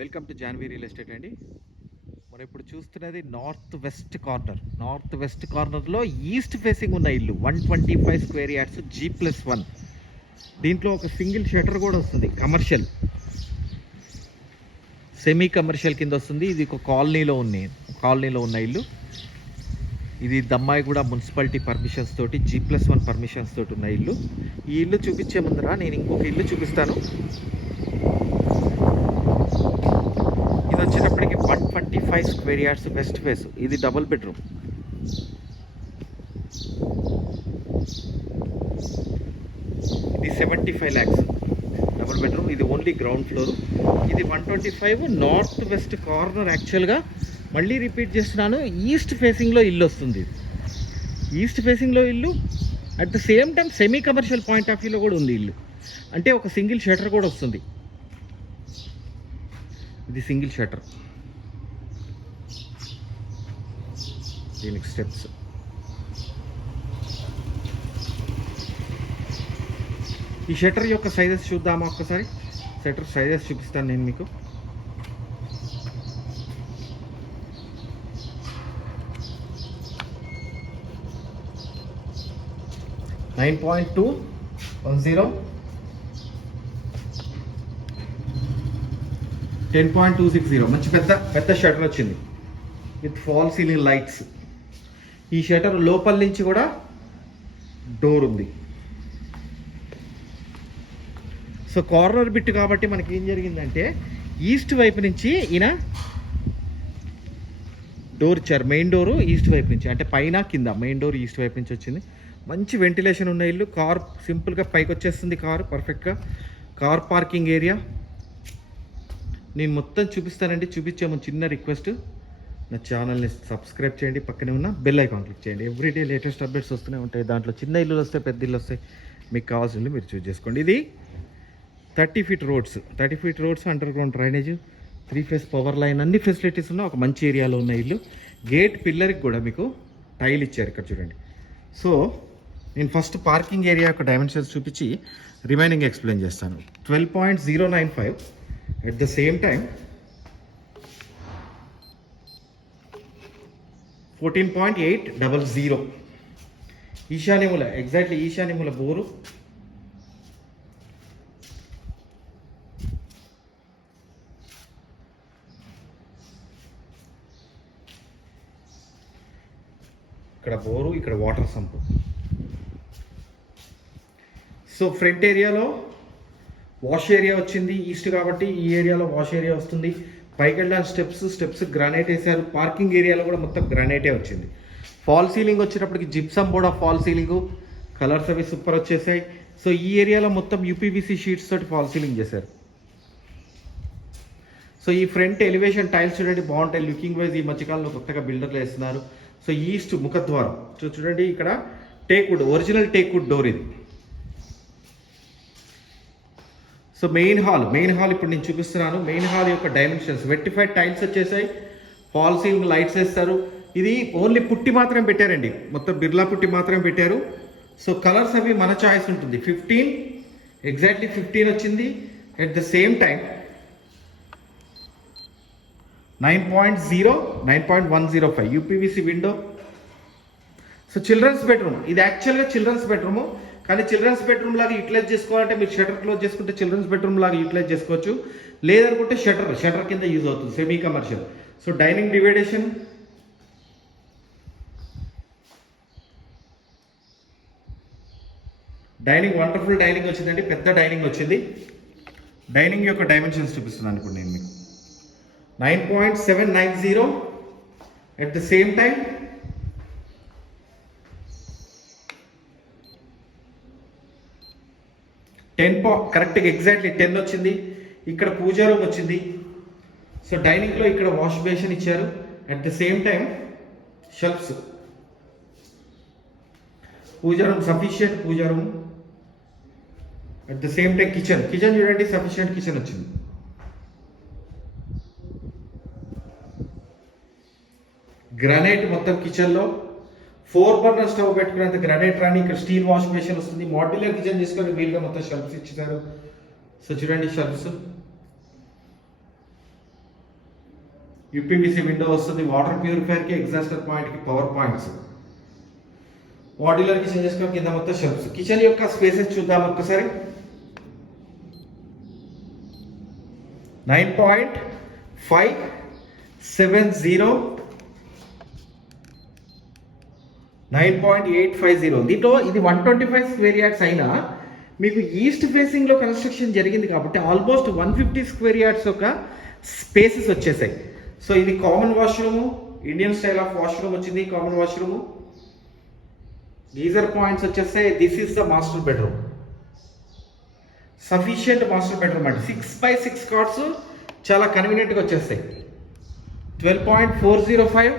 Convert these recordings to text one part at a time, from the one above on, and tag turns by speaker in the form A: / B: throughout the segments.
A: Welcome to Janvi real estate అండి. మనం ఇప్పుడు చూస్తున్నది north west corner. North west కార్నర్లో ఈస్ట్ ఫేసింగ్ ఉన్న ఇల్లు one twenty five square yards G plus one. దీంట్లో ఒక సింగిల్ షటర్ కూడా వస్తుంది కమర్షియల్. సెమీ కమర్షియల్ కింద వస్తుంది. ఇది ఒక కాలనీలో ఉంది కాలనీలో ఉన్న ఇల్లు. ఇది దమ్మాయి కూడా మున్సిపాలిటీ పర్మిషన్స్ తోటి జీ ప్లస్ వన్ పర్మిషన్స్ తోటి ఉన్న ఇల్లు. ఈ ఇల్లు చూపించే ముందర నేను ఇంకొక ఇల్లు చూపిస్తాను ఇది వచ్చేటప్పటికి twenty five square yards west face. ఇది డబుల్ బెడ్రూమ్. ఇది seventy five lakhs. Double bedroom. ఇది ఓన్లీ గ్రౌండ్ ఫ్లోర్. ఇది one twenty five north west corner యాక్చువల్గా. మళ్ళీ రిపీట్ చేస్తున్నాను ఈస్ట్ ఫేసింగ్లో ఇల్లు వస్తుంది. ఈస్ట్ ఫేసింగ్లో ఇల్లు at the same time semi commercial point of వ్యూలో కూడా ఉంది ఇల్లు. అంటే ఒక సింగిల్ షటర్ కూడా వస్తుంది. ఇది సింగిల్ షటర్ దీనికి స్టెప్స్. ఈ షట్టర్ యొక్క సైజెస్ చూద్దామా ఒక్కసారి? షట్టర్ సైజెస్ చూపిస్తాను నేను మీకు. Nine point two one zero. Ten point two six zero. మంచి పెద్ద పెద్ద షటర్ వచ్చింది. With fall ceiling lights. ఈ షటర్ లోపల నుంచి కూడా డోర్ ఉంది. సో కార్నర్ బిట్ కాబట్టి మనకి ఏం జరిగిందంటే ఈస్ట్ వైపు నుంచి ఈయన డోర్ ఇచ్చారు. మెయిన్ డోరు ఈస్ట్ వైపు నుంచి అంటే పైన కింద మెయిన్ డోర్ ఈస్ట్ వైపు నుంచి వచ్చింది. మంచి వెంటిలేషన్ ఉన్న ఇల్లు కార్ సింపుల్గా పైకి వచ్చేస్తుంది కారు పర్ఫెక్ట్గా. Car parking area. నేను మొత్తం చూపిస్తానండి చూపించాము చిన్న రిక్వెస్ట్. నా ఛానల్ని సబ్స్క్రైబ్ చేయండి పక్కనే ఉన్న బెల్ ఐకాన్ క్లిక్ చేయండి. ఎవ్రీడే లేటెస్ట్ అప్డేట్స్ వస్తూనే ఉంటాయి. దాంట్లో చిన్న ఇల్లులు వస్తాయి పెద్ద ఇల్లు వస్తాయి. మీకు కావాల్సింది మీరు చూస్ చేసుకోండి. ఇది thirty feet roads thirty feet roads underground drainage three phase power line అన్ని ఫెసిలిటీస్ ఉన్న ఒక మంచి ఏరియాలో ఉన్న ఇల్లు. గేట్ పిల్లర్కి కూడా మీకు టైల్ ఇచ్చారు ఇక్కడ చూడండి. సో నేను ఫస్ట్ పార్కింగ్ ఏరియా యొక్క డైమెన్షన్స్ చూపించి రిమైనింగ్ ఎక్స్ప్లెయిన్ చేస్తాను. Twelve point zero nine five at the same time fourteen point eight double zero ఈశాన్యముల exactly ఈశాన్యముల బోరు ఇక్కడ బోరు ఇక్కడ వాటర్ సంపు సో ఫ్రంట్ ఏరియాలో వాష్ ఏరియా వచ్చింది ఈస్ట్ కాబట్టి ఈ ఏరియాలో వాష్ ఏరియా వస్తుంది. పైకి వెళ్ళడానికి స్టెప్స్ స్టెప్స్ గ్రానైట్ వేసారు పార్కింగ్ ఏరియాలో కూడా మొత్తం గ్రానైటే వచ్చింది. ఫాల్ సీలింగ్ వచ్చేటప్పటికి gypsum board of fall ceiling colours అవి సూపర్ వచ్చేసాయి. సో ఈ ఏరియాలో మొత్తం యూపీబీసీ షీట్స్ తోటి ఫాల్ సీలింగ్ చేశారు. సో ఈ ఫ్రంట్ ఎలివేషన్ టైల్స్ చూడండి బాగుంటాయి. లుకింగ్ వైజ్ ఈ మధ్యకాలంలో కొత్తగా బిల్డర్లు వేస్తున్నారు. సో ఈస్ట్ ముఖద్వారం. సో చూడండి ఇక్కడ టేక్వుడ్ ఒరిజినల్ టేక్వుడ్ డోర్ ఇది. So main hall main hall ఇప్పుడు నేను చూపిస్తున్నాను. మెయిన్ హాల్ యొక్క డైమెన్షన్స్ వెట్టిఫైడ్ టైల్స్ వచ్చేసాయి. ఫాల్ సీలింగ్ లైట్స్ వేస్తారు. ఇది ఓన్లీ పుట్టి మాత్రం పెట్టారండి. మొత్తం బిర్లా పుట్టి మాత్రం పెట్టారు. సో కలర్స్ అవి మన చాయిస్ ఉంటుంది. ఫిఫ్టీన్ ఎగ్జాక్ట్లీ ఫిఫ్టీన్ వచ్చింది. At the same time nine point zero nine point one zero five UPVC window so children's bedroom ఇది యాక్చువల్గా చిల్డ్రన్స్ బెడ్రూమ్ కానీ చిల్డ్రన్స్ బెడ్రూమ్ లాగా యూటిలైజ్ చేసుకోవాలంటే మీరు షటర్ క్లోజ్ చేసుకుంటే చిల్డ్రన్స్ బెడ్రూమ్ లాగా యూటిలైజ్ చేసుకోవచ్చు. లేదనుకుంటే షటర్ షటర్ కింద యూజ్ అవుతుంది semi commercial so dining division dining wonderful dining వచ్చిందండి పెద్ద డైనింగ్ వచ్చింది. డైనింగ్ యొక్క డైమెన్షన్స్ చూపిస్తున్నాను ఇప్పుడు నేను మీకు. Nine point seven nine zero at the same time ten పా కరెక్ట్గా ఎగ్జాక్ట్లీ టెన్ వచ్చింది. ఇక్కడ పూజా రూమ్ వచ్చింది. సో డైనింగ్లో ఇక్కడ వాష్ బేషన్ ఇచ్చారు. At the same time shelves pooja room sufficient pooja room at the same time kitchen kitchen చూడండి sufficient kitchen వచ్చింది. గ్రానైట్ మొత్తం కిచెన్లో ఫోర్ బర్నర్ స్టవ్ పెట్టుకునేంత గ్రానైట్ రాని ఇక్కడ స్టీల్ వాష్ బేసిన్ వస్తుంది. మాడ్యులర్ కిచెన్ చేసుకొని వీలుగా మొత్తం షెల్ఫ్స్ ఇచ్చారు సో చూడండి షెల్ఫ్స్ యూపీవీసీ విండో వస్తుంది. వాటర్ ప్యూరిఫైయర్కి ఎగ్జాస్టర్ పాయింట్కి పవర్ పాయింట్స్ మాడ్యులర్ కిచెన్ చేసుకుని కింద మొత్తం షెల్ఫ్స్ కిచెన్ యొక్క స్పేసెస్ చూద్దాం ఒక్కసారి. Nine point five seven zero nine point eight five zero దీంట్లో ఇది one twenty five square yards అయినా మీకు ఈస్ట్ ఫేసింగ్లో కన్స్ట్రక్షన్ జరిగింది కాబట్టి almost one fifty square yards యొక్క స్పేసెస్ వచ్చేసాయి. సో ఇది common washroom Indian style of washroom వచ్చింది కామన్ వాష్రూము. గీజర్ పాయింట్స్ వచ్చేస్తే this is the master bedroom sufficient master bedroom అంటే సిక్స్ బై సిక్స్ కార్డ్స్ చాలా కన్వీనియంట్గా వచ్చేస్తాయి. Twelve point four zero five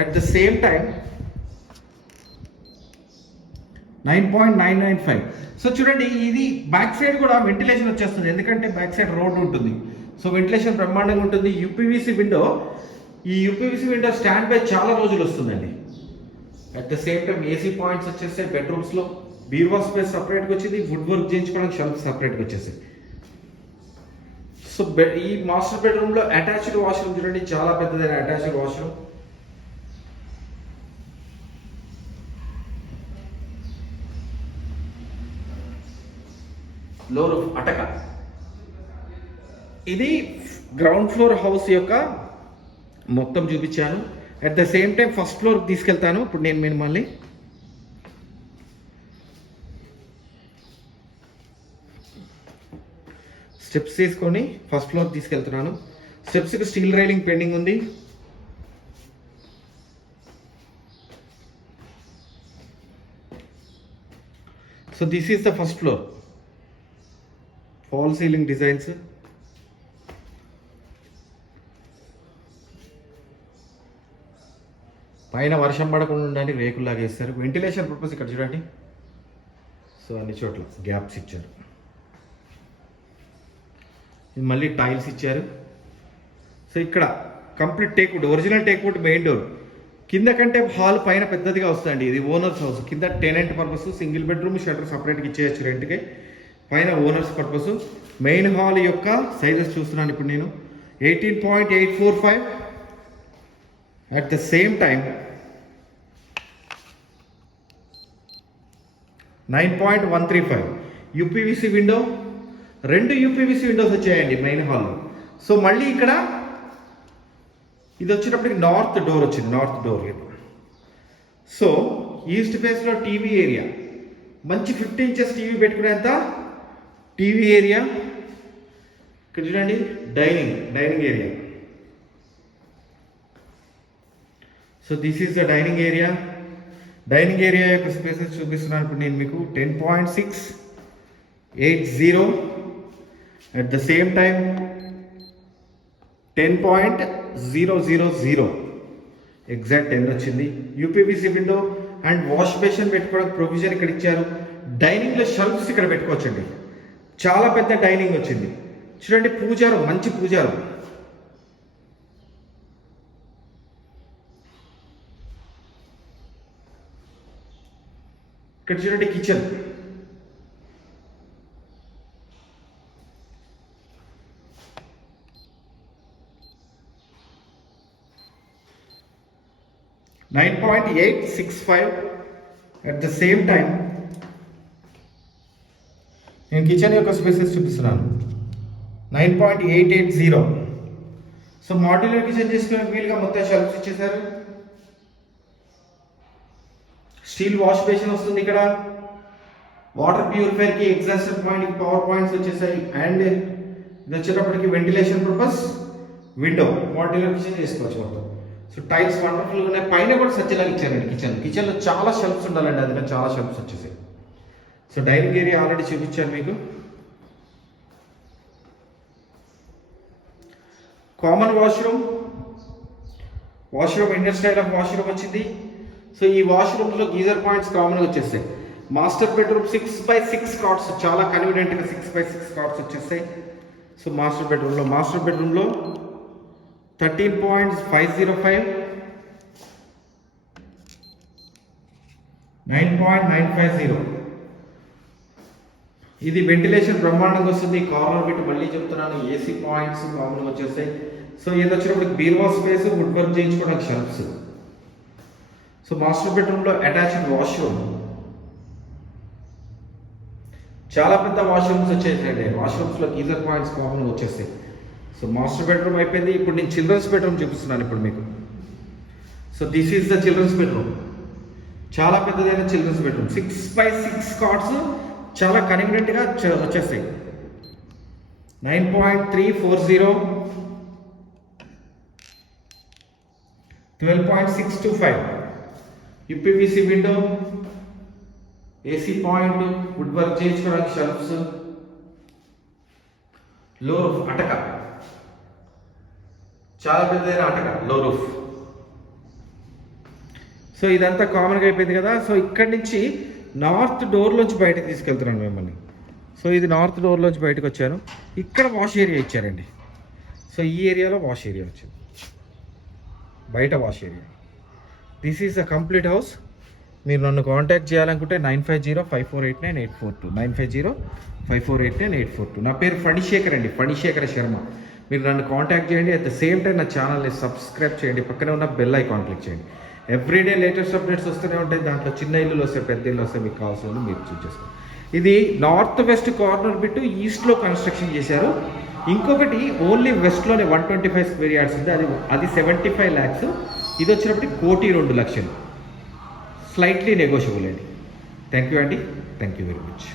A: at the same time nine point nine nine five. So చూడండి ఇది back side కూడా ventilation వచ్చేస్తుంది. ఎందుకంటే బ్యాక్ సైడ్ రోడ్ ఉంటుంది. సో వెంటిలేషన్ బ్రహ్మాండంగా ఉంటుంది. యూపీవీసీ విండో ఈ యూపీవీసీ విండో స్టాండ్ బై చాలా రోజులు వస్తుందండి. At the same time AC points వచ్చేస్తాయి బెడ్రూమ్స్లో బీర్వా స్పేస్ సపరేట్గా వచ్చింది. వుడ్ వర్క్ చేయించుకోవడానికి షెల్ఫ్ సపరేట్గా వచ్చేసాయి సో ఈ మాస్టర్ బెడ్రూమ్లో అటాచ్డ్ వాష్రూమ్ చూడండి. చాలా పెద్దదైన అటాచ్డ్ వాష్రూమ్ ఫ్లోర్ అటక. ఇది గ్రౌండ్ ఫ్లోర్ హౌస్ యొక్క మొత్తం చూపించాను. At the same time first floor తీసుకెళ్తాను. ఇప్పుడు నేను మిమ్మల్ని స్టెప్స్ తీసుకొని ఫస్ట్ ఫ్లోర్ తీసుకెళ్తున్నాను. స్టెప్స్కి స్టీల్ రైలింగ్ పెండింగ్ ఉంది. So this is the first floor fall ceiling designs పైన వర్షం పడకుండా ఉండడానికి రేకులు వేస్తారు వెంటిలేషన్ పర్పస్ ఇక్కడ చూడండి. సో అన్ని చోట్ల గ్యాప్స్ ఇచ్చారు. మళ్ళీ టైల్స్ ఇచ్చారు. సో ఇక్కడ complete teakwood original teakwood main door కింద కంటే హాల్ పైన పెద్దదిగా వస్తుంది ఇది ఓనర్స్ హౌస్ కింద tenant purpose single bedroom shutter సపరేట్గా ఇచ్చేయచ్చు రెంట్కి. పైన ఓనర్స్ పర్పస్. మెయిన్ హాల్ యొక్క సైజెస్ చూస్తున్నాను ఇప్పుడు నేను. Eighteen point eight four five. At the same time nine point one three five. UPVC window రెండు యూపీవీసీ విండోస్ వచ్చాయండి మెయిన్ హాల్లో సో మళ్ళీ ఇక్కడ ఇది వచ్చేటప్పటికి నార్త్ డోర్ వచ్చింది నార్త్ డోర్ సో ఈస్ట్ ఫేస్లో టీవీ ఏరియా మంచి ఫిఫ్టీ ఇంచెస్ టీవీ పెట్టుకునేంత టీవీ ఏరియా ఇక్కడ చూడండి dining dining area. So this is the dining area. Dining area యొక్క స్పేసెస్ చూపిస్తున్నాను ఇప్పుడు నేను మీకు. Ten point six eight zero. At the same time ten point zero zero zero. Exact ten వచ్చింది. UPVC window and wash basin పెట్టుకోవడానికి provision ఇక్కడ ఇచ్చారు. డైనింగ్లో shelves ఇక్కడ పెట్టుకోవచ్చండి. చాలా పెద్ద డైనింగ్ వచ్చింది. చూడండి పూజారు మంచి పూజారు. ఇక్కడ చూడండి kitchen nine point eight six five at the same time నేను కిచెన్ యొక్క స్పేసెస్ చూపిస్తున్నాను. Nine point eight eight zero. So modular kitchen చేసుకునే వీలుగా మొత్తం షెల్ఫ్స్ ఇచ్చేసారు స్టీల్ వాష్ బేసిన్ వస్తుంది ఇక్కడ. వాటర్ ప్యూరిఫైర్కి ఎగ్జాస్టర్ పాయింట్కి పవర్ పాయింట్స్ వచ్చేసాయి. అండ్ ఇది వచ్చేటప్పటికి ventilation purpose window modular kitchen చేసుకోవచ్చు మొత్తం. సో టైల్స్ వండర్ఫుల్గా ఉన్నాయి. పైన కూడా సచ్చిలాగా ఇచ్చారండి కిచెన్ కిచెన్లో చాలా షెల్ఫ్స్ ఉండాలండి. అందులో చాలా షెల్ఫ్స్ వచ్చేసాయి. సో డైనింగ్ ఏరియా ఆల్రెడీ చూపించాను మీకు. Common washroom washroom Indian style of washroom వచ్చింది. సో ఈ వాష్రూమ్లో గీజర్ పాయింట్స్ కామన్గా వచ్చేస్తాయి. Master bedroom six by six cards చాలా కన్వీనియంట్గా సిక్స్ బై సిక్స్ కార్డ్స్ వచ్చేస్తాయి. సో మాస్టర్ బెడ్రూమ్లో మాస్టర్ బెడ్రూమ్లో thirteen points five zero five nine point nine five zero ఇది వెంటిలేషన్ బ్రహ్మాండంగా వస్తుంది. కార్నర్ పెట్టి మళ్ళీ చెప్తున్నాను. ఏసీ పాయింట్స్ కామన్గా వచ్చేస్తాయి. సో ఇది వచ్చినప్పుడు బీర్వా స్పేస్ వుడ్ వర్క్ చేయించుకోవడానికి షెల్ఫ్స్. సో మాస్టర్ బెడ్రూమ్లో అటాచ్డ్ వాష్రూమ్. చాలా పెద్ద వాష్రూమ్స్ వచ్చేసాయండి. వాష్రూమ్స్లో గీజర్ పాయింట్స్ కామన్ వచ్చేస్తాయి. సో మాస్టర్ బెడ్రూమ్ అయిపోయింది. ఇప్పుడు నేను చిల్డ్రన్స్ బెడ్రూమ్ చూపిస్తున్నాను ఇప్పుడు మీకు. So this is the children's bedroom చాలా పెద్దదైన children's bedroom six by six cards చాలా కన్వీనియంట్గా వచ్చేస్తాయి. Nine point three four zero twelve point six two five. UPVC window AC point woodwork చేయించుకోవడానికి షెల్ఫ్స్లో రూఫ్ అటక చాలా పెద్దదైన అటక లో రూఫ్ సో ఇదంతా కామన్గా అయిపోయింది కదా. సో ఇక్కడి నుంచి నార్త్ డోర్లోంచి బయటకు తీసుకెళ్తున్నాను మిమ్మల్ని. సో ఇది నార్త్ డోర్లోంచి బయటకు వచ్చాను. ఇక్కడ వాష్ ఏరియా ఇచ్చారండి. సో ఈ ఏరియాలో వాష్ ఏరియా వచ్చింది. బయట wash area. This is the complete house మీరు నన్ను కాంటాక్ట్ చేయాలనుకుంటే nine five zero five four eight nine eight four two. Nine five zero five four eight nine eight four two. నా పేరు ఫణిశేఖర్ అండి. ఫణిశేఖర శర్మ. మీరు నన్ను కాంటాక్ట్ చేయండి. అట్ ద సేమ్ టైం నా ఛానల్ని సబ్స్క్రైబ్ చేయండి. పక్కనే ఉన్న బెల్ ఐకాన్ క్లిక్ చేయండి. ఎవ్రీడే లేటెస్ట్ అప్డేట్స్ వస్తూనే ఉంటాయి. దాంట్లో చిన్న ఇల్లులు వస్తాయి పెద్ద ఇల్లు వస్తాయి మీకు కావాల్సిన మీరు చూస్ చేసుకోండి ఇది నార్త్ వెస్ట్ కార్నర్ బిట్టు ఈస్ట్లో కన్స్ట్రక్షన్ చేశారు. ఇంకొకటి only వెస్ట్లోనే one twenty five square yards ఉంది. అది అది సెవెంటీ ఫైవ్ ల్యాక్స్ ఇది వచ్చినప్పటికి కోటి రెండు లక్షలు. స్లైట్లీ నెగోషియబుల్ అండి. థ్యాంక్ యూ అండి థ్యాంక్ యూ వెరీ మచ్